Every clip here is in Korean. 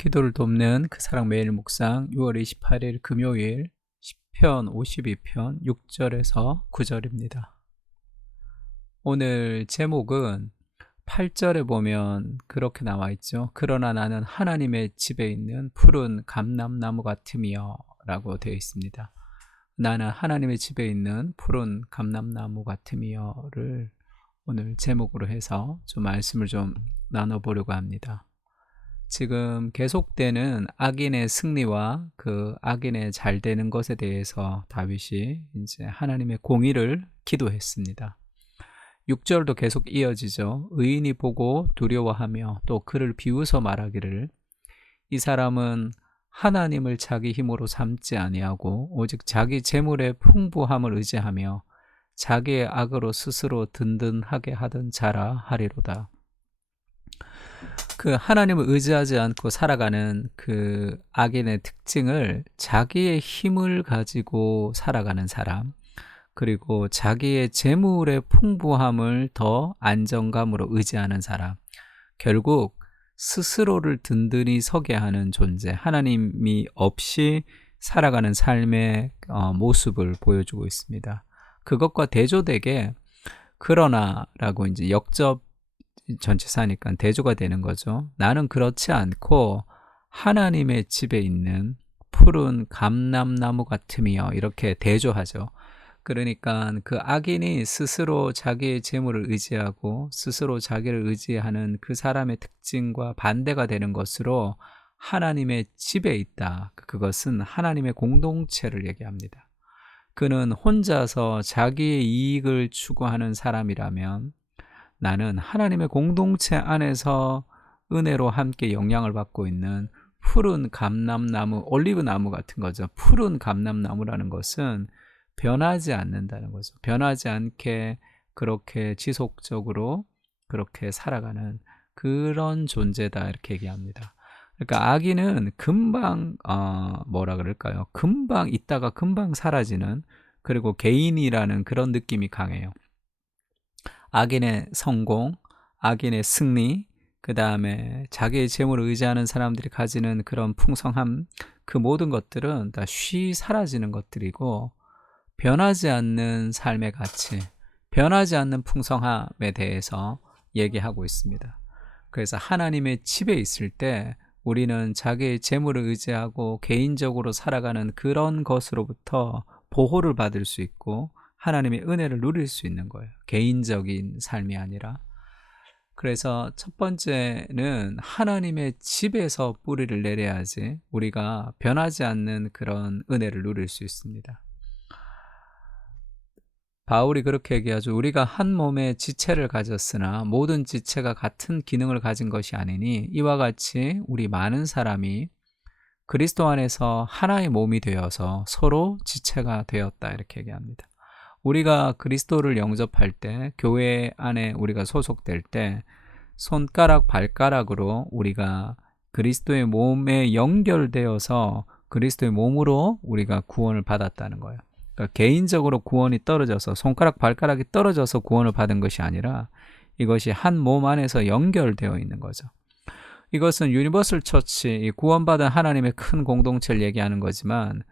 기도를 돕는 그 사랑 매일 묵상 6월 28일 금요일 시편 52편 6절에서 9절입니다. 오늘 제목은 8절에 보면 그렇게 나와 있죠. 그러나 나는 하나님의 집에 있는 푸른 감람나무 같으며 라고 되어 있습니다. 나는 하나님의 집에 있는 푸른 감람나무 같으며를 오늘 제목으로 해서 좀 말씀을 좀 나눠보려고 합니다. 지금 계속되는 악인의 승리와 그 악인의 잘 되는 것에 대해서 다윗이 이제 하나님의 공의를 기도했습니다. 6절도 계속 이어지죠. 의인이 보고 두려워하며 또 그를 비웃어 말하기를 이 사람은 하나님을 자기 힘으로 삼지 아니하고 오직 자기 재물의 풍부함을 의지하며 자기의 악으로 스스로 든든하게 하던 자라 하리로다. 그 하나님을 의지하지 않고 살아가는 그 악인의 특징을 자기의 힘을 가지고 살아가는 사람, 그리고 자기의 재물의 풍부함을 더 안정감으로 의지하는 사람, 결국 스스로를 든든히 서게 하는 존재, 하나님이 없이 살아가는 삶의 모습을 보여주고 있습니다. 그것과 대조되게 그러나라고 이제 역접 전치사니까 대조가 되는 거죠. 나는 그렇지 않고 하나님의 집에 있는 푸른 감람나무 같으며 이렇게 대조하죠. 그러니까 그 악인이 스스로 자기의 재물을 의지하고 스스로 자기를 의지하는 그 사람의 특징과 반대가 되는 것으로 하나님의 집에 있다. 그것은 하나님의 공동체를 얘기합니다. 그는 혼자서 자기의 이익을 추구하는 사람이라면 나는 하나님의 공동체 안에서 은혜로 함께 영향을 받고 있는 푸른 감람나무, 올리브나무 같은 거죠. 푸른 감람나무라는 것은 변하지 않는다는 거죠. 변하지 않게 그렇게 지속적으로 그렇게 살아가는 그런 존재다 이렇게 얘기합니다. 그러니까 악인은 금방 뭐라 그럴까요? 금방 있다가 금방 사라지는, 그리고 개인이라는 그런 느낌이 강해요. 악인의 성공, 악인의 승리, 그 다음에 자기의 재물을 의지하는 사람들이 가지는 그런 풍성함, 그 모든 것들은 다 쉬 사라지는 것들이고 변하지 않는 삶의 가치, 변하지 않는 풍성함에 대해서 얘기하고 있습니다. 그래서 하나님의 집에 있을 때 우리는 자기의 재물을 의지하고 개인적으로 살아가는 그런 것으로부터 보호를 받을 수 있고 하나님의 은혜를 누릴 수 있는 거예요. 개인적인 삶이 아니라. 그래서 첫 번째는 하나님의 집에서 뿌리를 내려야지 우리가 변하지 않는 그런 은혜를 누릴 수 있습니다. 바울이 그렇게 얘기하죠. 우리가 한 몸의 지체를 가졌으나 모든 지체가 같은 기능을 가진 것이 아니니 이와 같이 우리 많은 사람이 그리스도 안에서 하나의 몸이 되어서 서로 지체가 되었다 이렇게 얘기합니다. 우리가 그리스도를 영접할 때, 교회 안에 우리가 소속될 때 손가락 발가락으로 우리가 그리스도의 몸에 연결되어서 그리스도의 몸으로 우리가 구원을 받았다는 거예요. 그러니까 개인적으로 구원이 떨어져서 손가락 발가락이 떨어져서 구원을 받은 것이 아니라 이것이 한 몸 안에서 연결되어 있는 거죠. 이것은 유니버설 처치, 구원받은 하나님의 큰 공동체를 얘기하는 거지만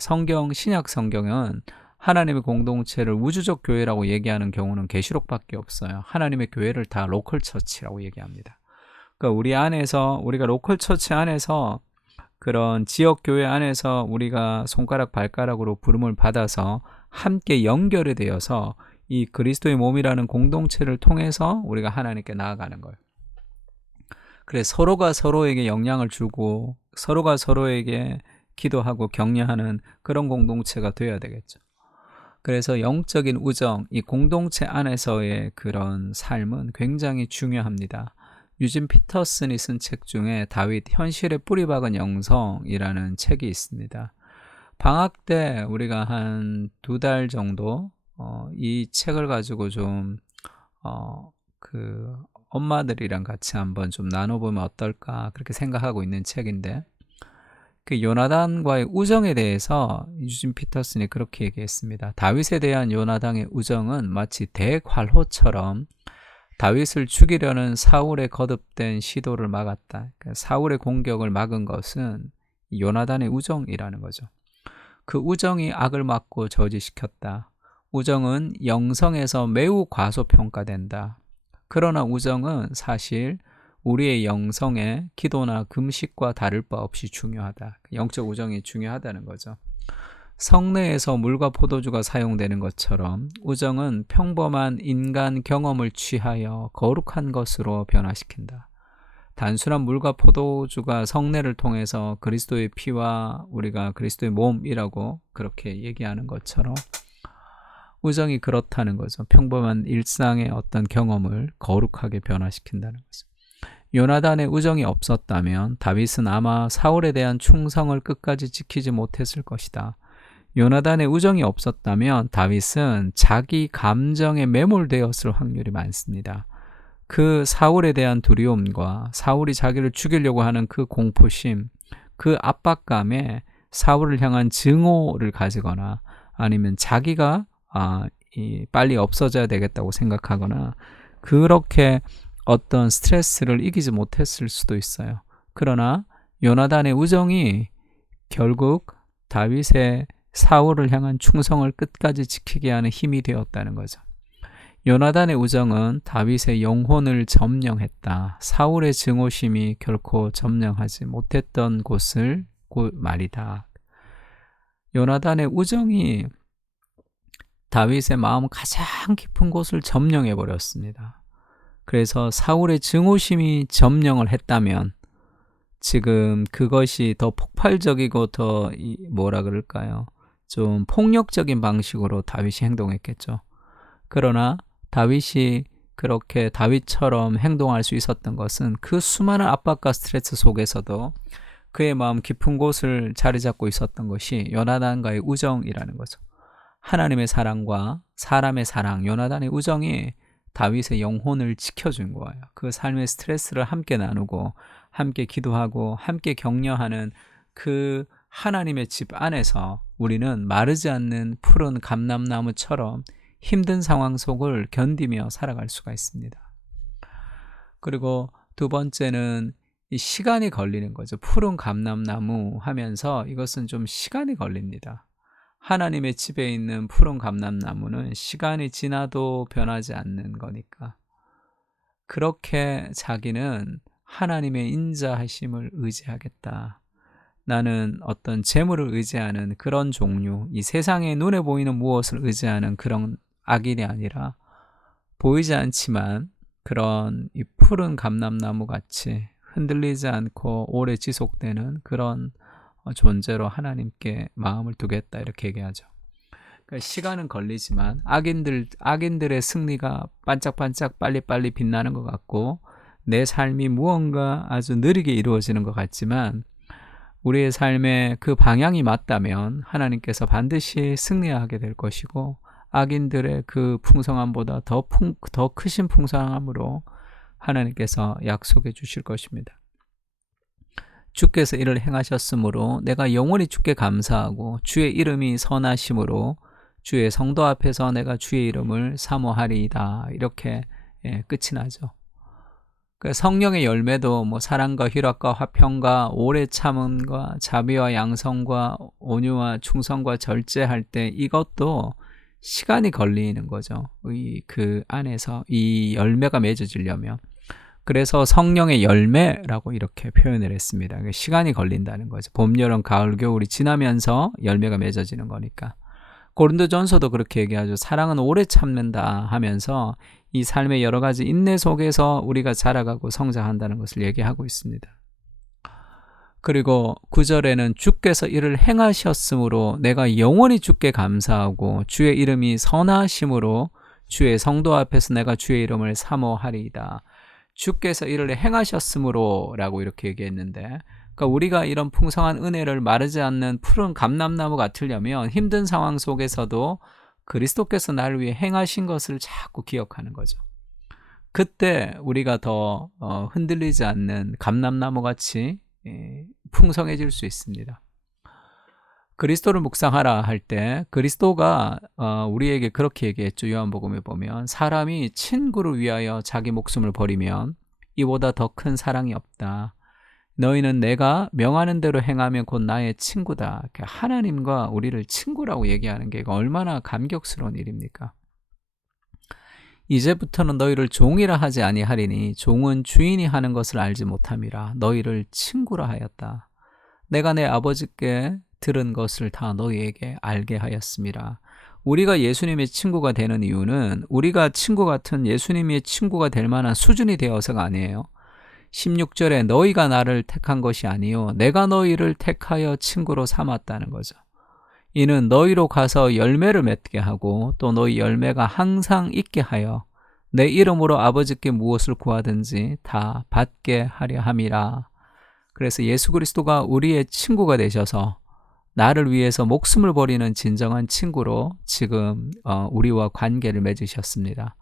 성경, 신약 성경은 하나님의 공동체를 우주적 교회라고 얘기하는 경우는 계시록밖에 없어요. 하나님의 교회를 다 로컬 처치라고 얘기합니다. 그러니까 우리 안에서, 우리가 로컬 처치 안에서 그런 지역 교회 안에서 우리가 손가락 발가락으로 부름을 받아서 함께 연결이 되어서 이 그리스도의 몸이라는 공동체를 통해서 우리가 하나님께 나아가는 거예요. 그래서 서로가 서로에게 영향을 주고 서로가 서로에게 기도하고 격려하는 그런 공동체가 되어야 되겠죠. 그래서 영적인 우정, 이 공동체 안에서의 그런 삶은 굉장히 중요합니다. 유진 피터슨이 쓴 책 중에 다윗 현실에 뿌리 박은 영성이라는 책이 있습니다. 방학 때 우리가 한 2달 정도 이 책을 가지고 좀 엄마들이랑 같이 한번 좀 나눠보면 어떨까 그렇게 생각하고 있는 책인데, 그 요나단과의 우정에 대해서 유진 피터슨이 그렇게 얘기했습니다. 다윗에 대한 요나단의 우정은 마치 대활호처럼 다윗을 죽이려는 사울의 거듭된 시도를 막았다. 그러니까 사울의 공격을 막은 것은 요나단의 우정이라는 거죠. 그 우정이 악을 막고 저지시켰다. 우정은 영성에서 매우 과소평가된다. 그러나 우정은 사실 우리의 영성에 기도나 금식과 다를 바 없이 중요하다. 영적 우정이 중요하다는 거죠. 성례에서 물과 포도주가 사용되는 것처럼 우정은 평범한 인간 경험을 취하여 거룩한 것으로 변화시킨다. 단순한 물과 포도주가 성례를 통해서 그리스도의 피와 우리가 그리스도의 몸이라고 그렇게 얘기하는 것처럼 우정이 그렇다는 거죠. 평범한 일상의 어떤 경험을 거룩하게 변화시킨다는 거죠. 요나단의 우정이 없었다면 다윗은 아마 사울에 대한 충성을 끝까지 지키지 못했을 것이다. 요나단의 우정이 없었다면 다윗은 자기 감정에 매몰되었을 확률이 많습니다. 그 사울에 대한 두려움과 사울이 자기를 죽이려고 하는 그 공포심, 그 압박감에 사울을 향한 증오를 가지거나 아니면 자기가 빨리 없어져야 되겠다고 생각하거나 그렇게 어떤 스트레스를 이기지 못했을 수도 있어요. 그러나 요나단의 우정이 결국 다윗의 사울을 향한 충성을 끝까지 지키게 하는 힘이 되었다는 거죠. 요나단의 우정은 다윗의 영혼을 점령했다. 사울의 증오심이 결코 점령하지 못했던 곳을 말이다. 요나단의 우정이 다윗의 마음 가장 깊은 곳을 점령해 버렸습니다. 그래서 사울의 증오심이 점령을 했다면 지금 그것이 더 폭발적이고 더 뭐라 그럴까요? 좀 폭력적인 방식으로 다윗이 행동했겠죠. 그러나 다윗이 그렇게 다윗처럼 행동할 수 있었던 것은 그 수많은 압박과 스트레스 속에서도 그의 마음 깊은 곳을 자리 잡고 있었던 것이 요나단과의 우정이라는 거죠. 하나님의 사랑과 사람의 사랑, 요나단의 우정이 다윗의 영혼을 지켜준 거예요. 그 삶의 스트레스를 함께 나누고 함께 기도하고 함께 격려하는 그 하나님의 집 안에서 우리는 마르지 않는 푸른 감람나무처럼 힘든 상황 속을 견디며 살아갈 수가 있습니다. 그리고 두 번째는 이 시간이 걸리는 거죠. 푸른 감람나무 하면서 이것은 좀 시간이 걸립니다. 하나님의 집에 있는 푸른 감람나무는 시간이 지나도 변하지 않는 거니까. 그렇게 자기는 하나님의 인자하심을 의지하겠다. 나는 어떤 재물을 의지하는 그런 종류, 이 세상에 눈에 보이는 무엇을 의지하는 그런 악인이 아니라 보이지 않지만 그런 이 푸른 감람나무 같이 흔들리지 않고 오래 지속되는 그런 존재로 하나님께 마음을 두겠다 이렇게 얘기하죠. 그러니까 시간은 걸리지만 악인들의 승리가 반짝반짝 빨리빨리 빛나는 것 같고 내 삶이 무언가 아주 느리게 이루어지는 것 같지만 우리의 삶의 그 방향이 맞다면 하나님께서 반드시 승리하게 될 것이고 악인들의 그 풍성함보다 더 크신 풍성함으로 하나님께서 약속해 주실 것입니다. 주께서 이를 행하셨으므로 내가 영원히 주께 감사하고 주의 이름이 선하심으로 주의 성도 앞에서 내가 주의 이름을 사모하리이다. 이렇게 끝이 나죠. 성령의 열매도 뭐 사랑과 희락과 화평과 오래 참음과 자비와 양성과 온유와 충성과 절제할 때 이것도 시간이 걸리는 거죠. 그 안에서 이 열매가 맺어지려면. 그래서 성령의 열매라고 이렇게 표현을 했습니다. 시간이 걸린다는 거죠. 봄, 여름, 가을, 겨울이 지나면서 열매가 맺어지는 거니까. 고린도전서도 그렇게 얘기하죠. 사랑은 오래 참는다 하면서 이 삶의 여러 가지 인내 속에서 우리가 자라가고 성장한다는 것을 얘기하고 있습니다. 그리고 9절에는 주께서 이를 행하셨으므로 내가 영원히 주께 감사하고 주의 이름이 선하심으로 주의 성도 앞에서 내가 주의 이름을 사모하리이다. 주께서 이를 행하셨으므로 라고 이렇게 얘기했는데 그러니까 우리가 이런 풍성한 은혜를 마르지 않는 푸른 감람나무 같으려면 힘든 상황 속에서도 그리스도께서 나를 위해 행하신 것을 자꾸 기억하는 거죠. 그때 우리가 더 흔들리지 않는 감람나무 같이 풍성해질 수 있습니다. 그리스도를 묵상하라 할 때 그리스도가 우리에게 그렇게 얘기했죠. 요한복음에 보면 사람이 친구를 위하여 자기 목숨을 버리면 이보다 더 큰 사랑이 없다. 너희는 내가 명하는 대로 행하면 곧 나의 친구다. 하나님과 우리를 친구라고 얘기하는 게 얼마나 감격스러운 일입니까? 이제부터는 너희를 종이라 하지 아니하리니 종은 주인이 하는 것을 알지 못함이라. 너희를 친구라 하였다. 내가 내 아버지께 들은 것을 다 너희에게 알게 하였습니다. 우리가 예수님의 친구가 되는 이유는 우리가 친구 같은 예수님의 친구가 될 만한 수준이 되어서가 아니에요. 16절에 너희가 나를 택한 것이 아니요 내가 너희를 택하여 친구로 삼았다는 거죠. 이는 너희로 가서 열매를 맺게 하고 또 너희 열매가 항상 있게 하여 내 이름으로 아버지께 무엇을 구하든지 다 받게 하려 함이라. 그래서 예수 그리스도가 우리의 친구가 되셔서 나를 위해서 목숨을 버리는 진정한 친구로 지금 우리와 관계를 맺으셨습니다.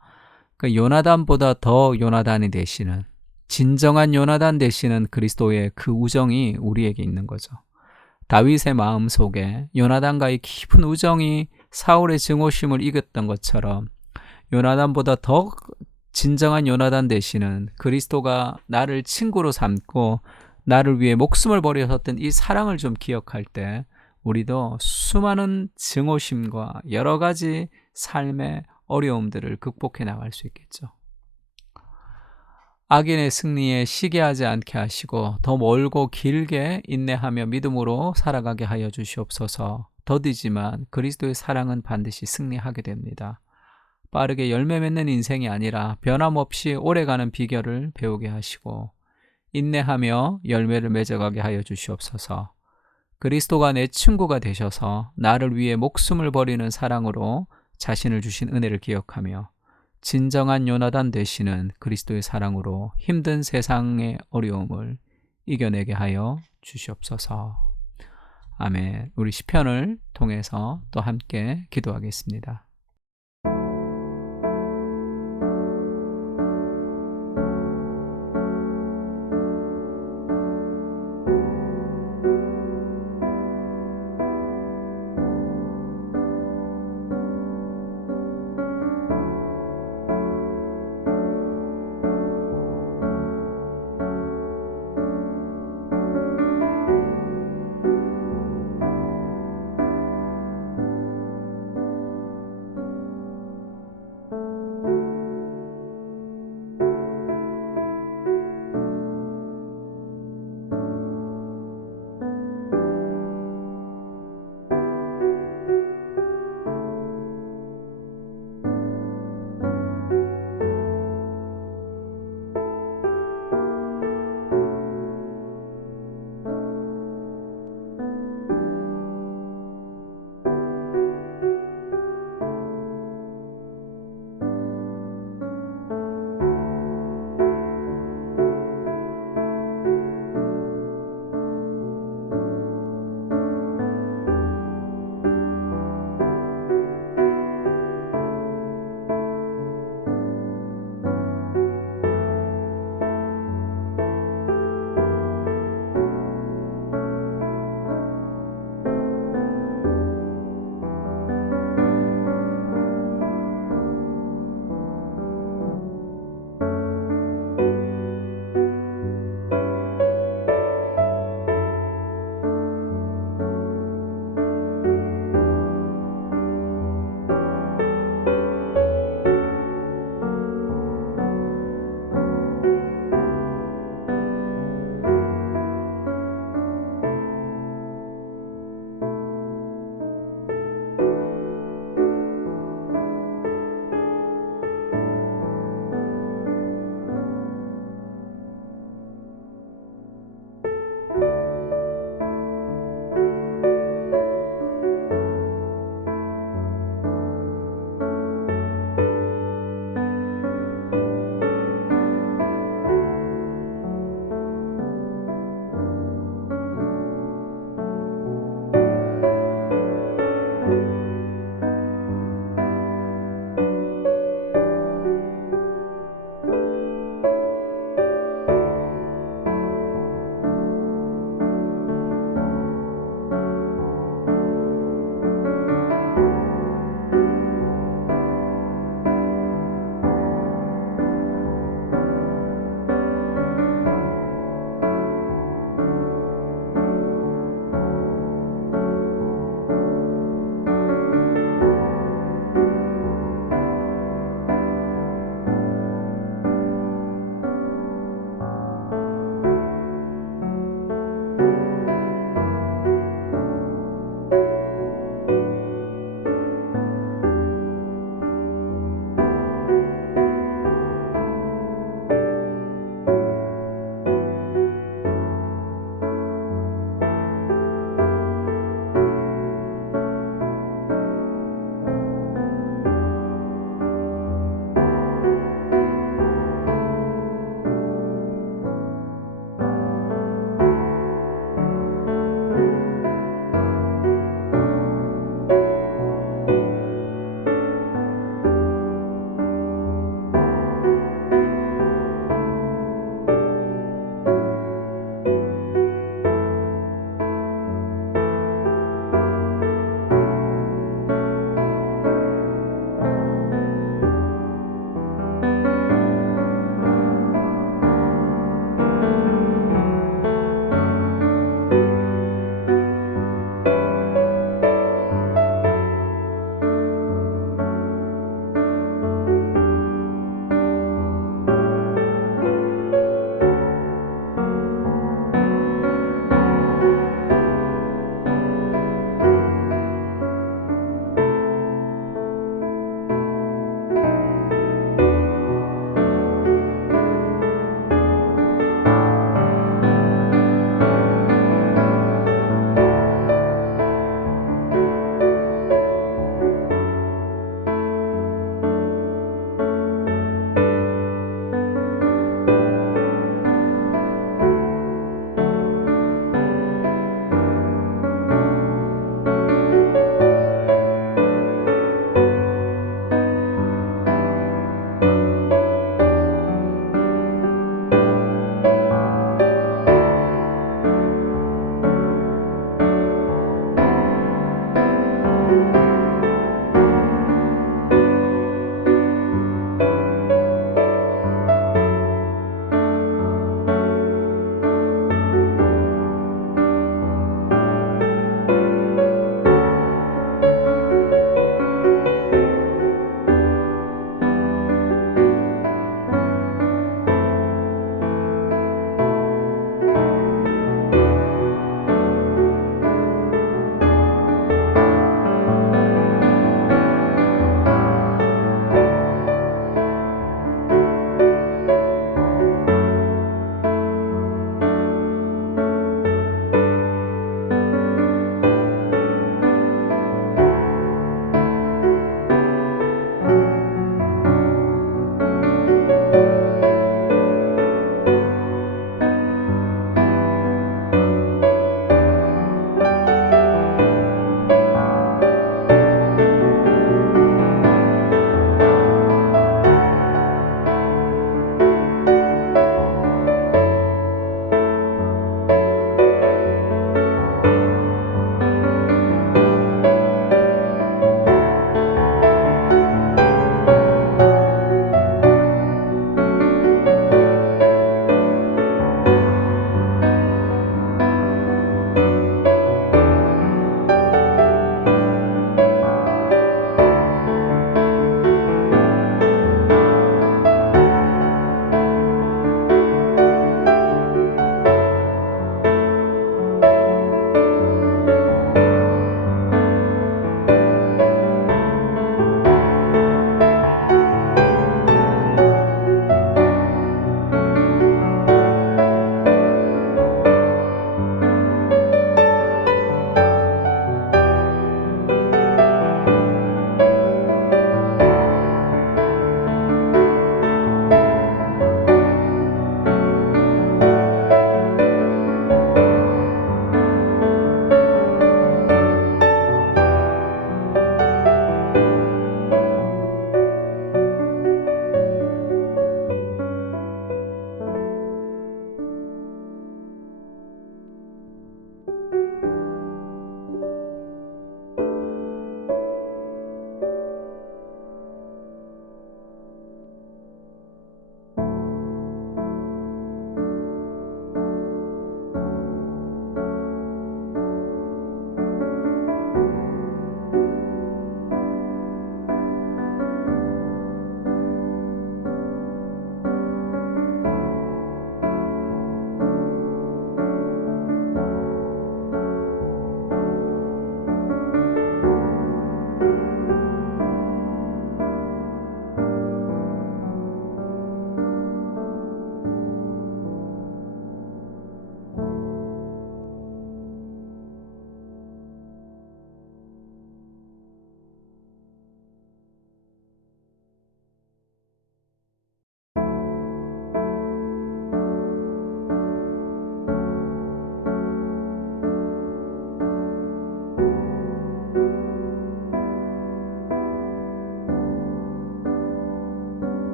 그 요나단보다 더 요나단이 되시는 진정한 요나단 되시는 그리스도의 그 우정이 우리에게 있는 거죠. 다윗의 마음 속에 요나단과의 깊은 우정이 사울의 증오심을 이겼던 것처럼 요나단보다 더 진정한 요나단 되시는 그리스도가 나를 친구로 삼고 나를 위해 목숨을 버리셨던 이 사랑을 좀 기억할 때 우리도 수많은 증오심과 여러 가지 삶의 어려움들을 극복해 나갈 수 있겠죠. 악인의 승리에 시기하지 않게 하시고 더 멀고 길게 인내하며 믿음으로 살아가게 하여 주시옵소서. 더디지만 그리스도의 사랑은 반드시 승리하게 됩니다. 빠르게 열매 맺는 인생이 아니라 변함없이 오래가는 비결을 배우게 하시고 인내하며 열매를 맺어가게 하여 주시옵소서. 그리스도가 내 친구가 되셔서 나를 위해 목숨을 버리는 사랑으로 자신을 주신 은혜를 기억하며 진정한 요나단 되시는 그리스도의 사랑으로 힘든 세상의 어려움을 이겨내게 하여 주시옵소서. 아멘. 우리 시편을 통해서 또 함께 기도하겠습니다.